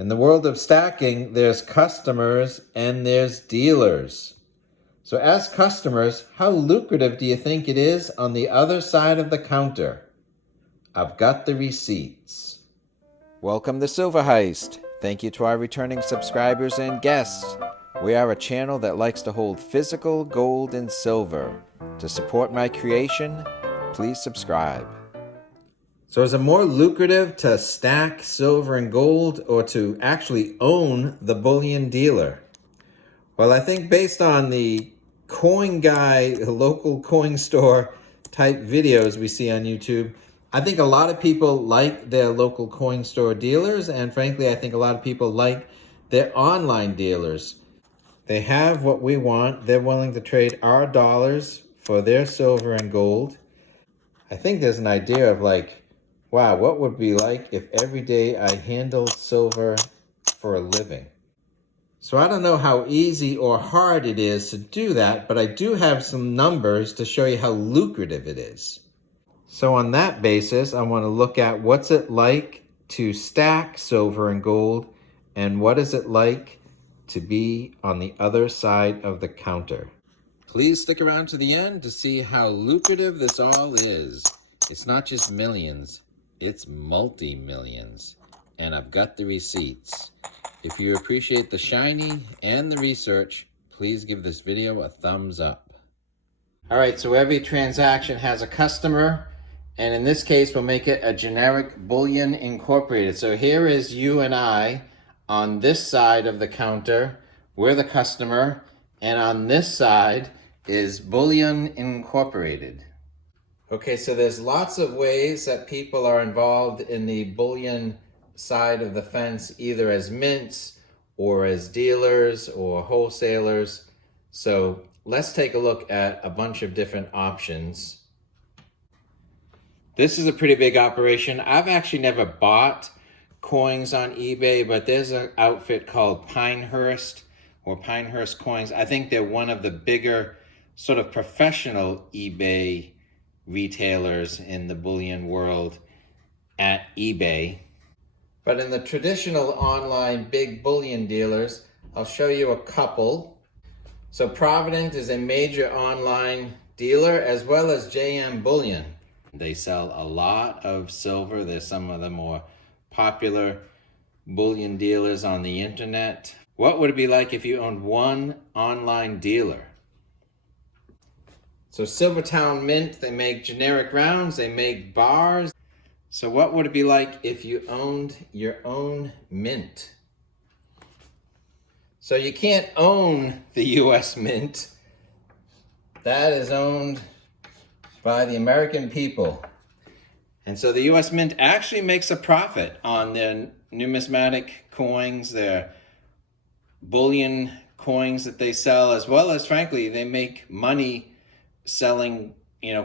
In the world of stacking, there's customers and there's dealers. So as customers, how lucrative do you think it is on the other side of the counter? I've got the receipts. Welcome to Silver Heist. Thank you to our returning subscribers and guests. We are a channel that likes to hold physical gold and silver. To support my creation, please subscribe. So is it more lucrative to stack silver and gold or to actually own the bullion dealer? Well, I think based on the coin guy, local coin store type videos we see on YouTube, I think a lot of people like their local coin store dealers, and frankly, I think a lot of people like their online dealers. They have what we want. They're willing to trade our dollars for their silver and gold. I think there's an idea of like, wow, what would it be like if every day I handled silver for a living? So I don't know how easy or hard it is to do that, but I do have some numbers to show you how lucrative it is. So on that basis, I want to look at what's it like to stack silver and gold, and what is it like to be on the other side of the counter. Please stick around to the end to see how lucrative this all is. It's not just millions, it's multi-millions. And I've got the receipts. If you appreciate the shiny and the research, please give this video a thumbs up. All right, so every transaction has a customer, and in this case, we'll make it a generic Bullion Incorporated. So here is you and I on this side of the counter. We're the customer, and on this side is Bullion Incorporated. Okay, so there's lots of ways that people are involved in the bullion side of the fence, either as mints or as dealers or wholesalers. So let's take a look at a bunch of different options. This is a pretty big operation. I've actually never bought coins on eBay, but there's an outfit called Pinehurst or Pinehurst Coins. I think they're one of the bigger sort of professional eBay retailers in the bullion world at eBay. But in the traditional online big bullion dealers, I'll show you a couple. So Provident is a major online dealer, as well as JM Bullion. They sell a lot of silver. They're some of the more popular bullion dealers on the internet. What would it be like if you owned one online dealer? So Silver Towne Mint, they make generic rounds, they make bars. So what would it be like if you owned your own mint? So you can't own the US Mint. That is owned by the American people. And so the US Mint actually makes a profit on their numismatic coins, their bullion coins that they sell, as well as, frankly, they make money selling,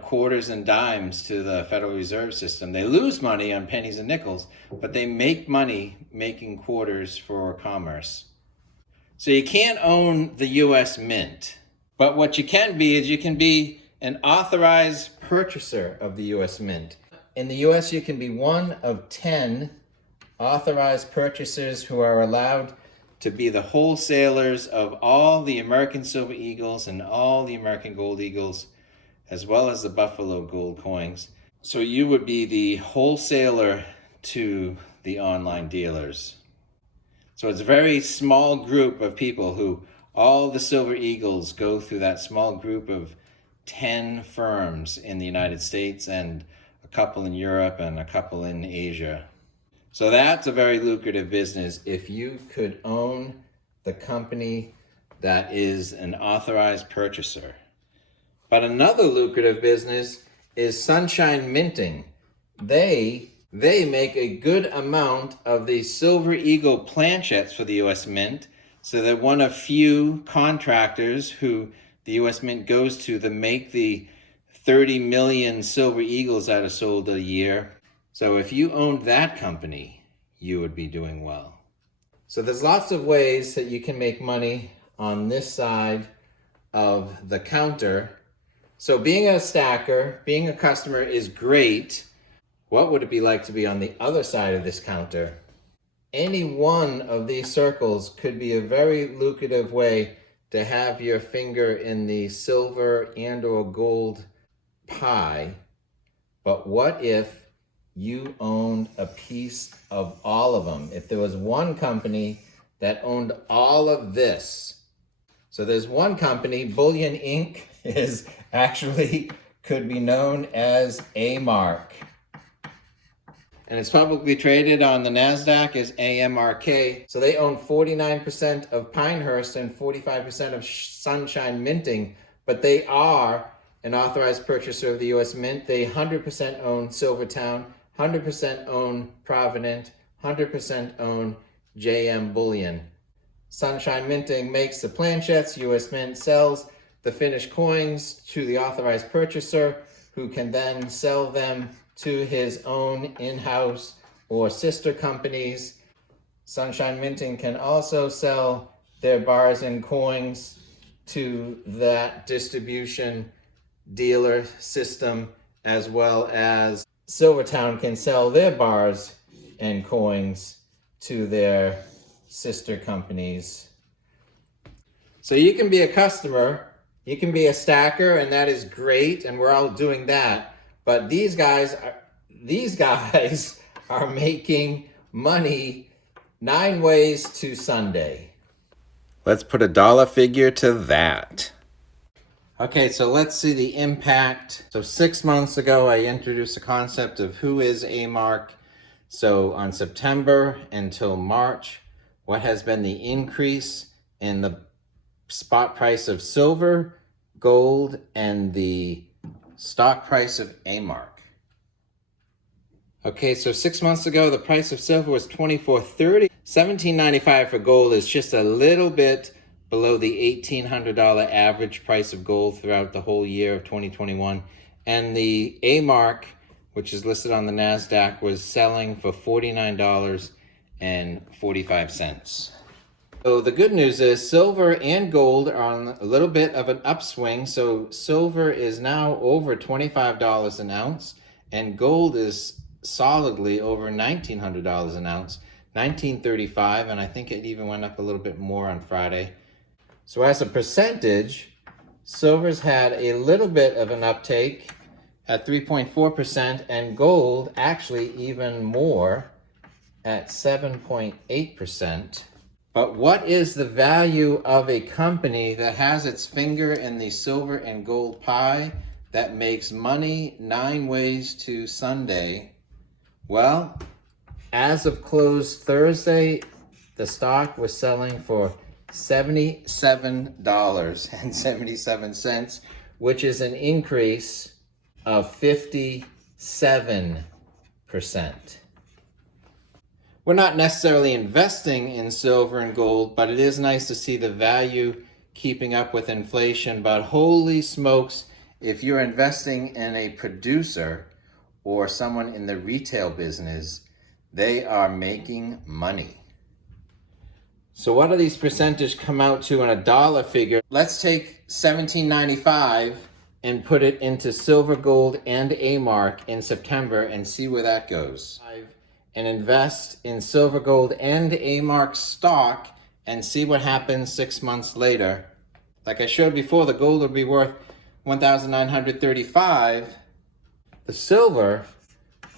quarters and dimes to the Federal Reserve System. They lose money on pennies and nickels, but they make money making quarters for commerce. So you can't own the US Mint, but what you can be is you can be an authorized purchaser of the US Mint. In the US, you can be one of 10 authorized purchasers who are allowed to be the wholesalers of all the American Silver Eagles and all the American Gold Eagles, as well as the Buffalo Gold coins. So you would be the wholesaler to the online dealers. So it's a very small group of people who, all the Silver Eagles go through that small group of 10 firms in the United States and a couple in Europe and a couple in Asia. So that's a very lucrative business if you could own the company that is an authorized purchaser. But another lucrative business is sunshine minting. They make a good amount of the Silver Eagle planchettes for the US Mint. So they're one of few contractors who the US Mint goes to make the 30 million Silver Eagles that are sold a year. So if you owned that company, you would be doing well. So there's lots of ways that you can make money on this side of the counter. So being a stacker, being a customer is great. What would it be like to be on the other side of this counter? any one of these circles could be a very lucrative way to have your finger in the silver and or gold pie. But what if you owned a piece of all of them? If there was one company that owned all of this. So there's one company, Bullion Inc. is actually could be known as A-Mark. And it's publicly traded on the NASDAQ as AMRK. So they own 49% of Pinehurst and 45% of Sunshine Minting, but they are an authorized purchaser of the U.S. Mint. They 100% own Silver Towne, 100% own Provident, 100% own JM Bullion. Sunshine Minting makes the planchettes. U.S. Mint sells the finished coins to the authorized purchaser, who can then sell them to his own in-house or sister companies. Sunshine Minting can also sell their bars and coins to that distribution dealer system, as well as Silver Towne can sell their bars and coins to their sister companies. So you can be a customer, you can be a stacker, and that is great, and we're all doing that. But these guys are making money 9 ways to Sunday. Let's put a dollar figure to that. Okay, so let's see the impact. So 6 months ago, I introduced the concept of who is A-Mark. So on September until March, what has been the increase in the spot price of silver, gold, and the stock price of A-Mark? Okay, so 6 months ago, the price of silver was $24.30. $17.95 for gold is just a little bit below the $1,800 average price of gold throughout the whole year of 2021. And the A-Mark, which is listed on the NASDAQ, was selling for $49.45. So the good news is silver and gold are on a little bit of an upswing. So silver is now over $25 an ounce, and gold is solidly over $1,900 an ounce, $1,935, and I think it even went up a little bit more on Friday. So as a percentage, silver's had a little bit of an uptake at 3.4%, and gold actually even more at 7.8%. But what is the value of a company that has its finger in the silver and gold pie that makes money 9 ways to Sunday? Well, as of close Thursday, the stock was selling for $77.77, which is an increase of 57%. We're not necessarily investing in silver and gold, but it is nice to see the value keeping up with inflation. But holy smokes, if you're investing in a producer or someone in the retail business, they are making money. So what do these percentages come out to in a dollar figure? Let's take $17.95 and put it into silver, gold, and A-Mark in September and see where that goes. And invest in silver, gold, and A-Mark stock and see what happens 6 months later. Like I showed before, the gold would be worth $1,935. The silver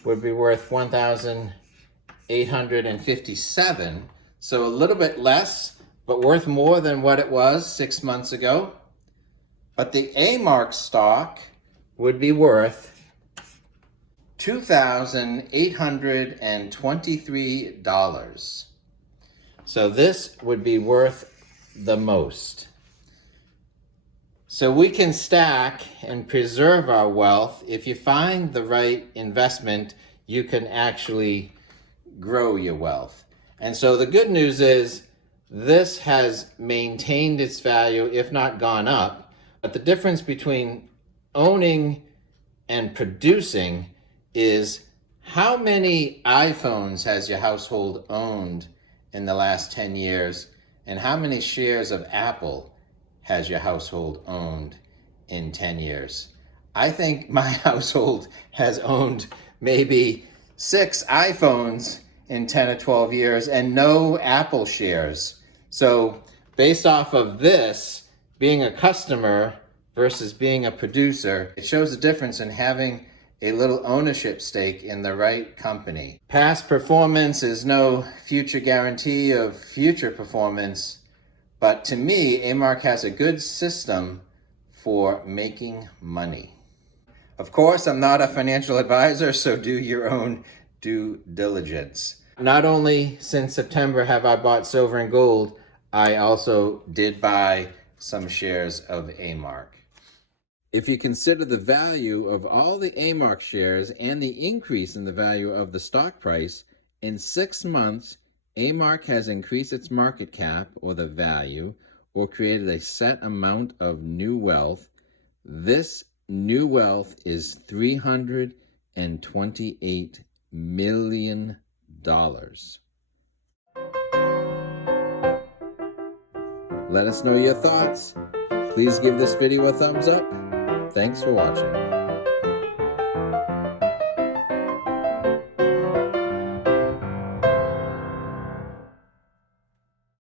would be worth $1,857. So a little bit less, but worth more than what it was 6 months ago. But the A-Mark stock would be worth $2,823. So this would be worth the most. So we can stack and preserve our wealth. If you find the right investment, you can actually grow your wealth. And so the good news is this has maintained its value, if not gone up. But the difference between owning and producing is how many iPhones has your household owned in the last 10 years, and how many shares of Apple has your household owned in 10 years? I think my household has owned maybe 6 iPhones in 10 or 12 years and no Apple shares. So based off of this, being a customer versus being a producer, it shows a difference in having a little ownership stake in the right company. Past performance is no future guarantee of future performance, but to me, A-Mark has a good system for making money. Of course, I'm not a financial advisor, so do your own due diligence. Not only since September have I bought silver and gold, I also did buy some shares of A-Mark. If you consider the value of all the A-Mark shares and the increase in the value of the stock price, in 6 months, A-Mark has increased its market cap, or the value, or created a set amount of new wealth. This new wealth is $328 million. Let us know your thoughts. Please give this video a thumbs up. Thanks for watching.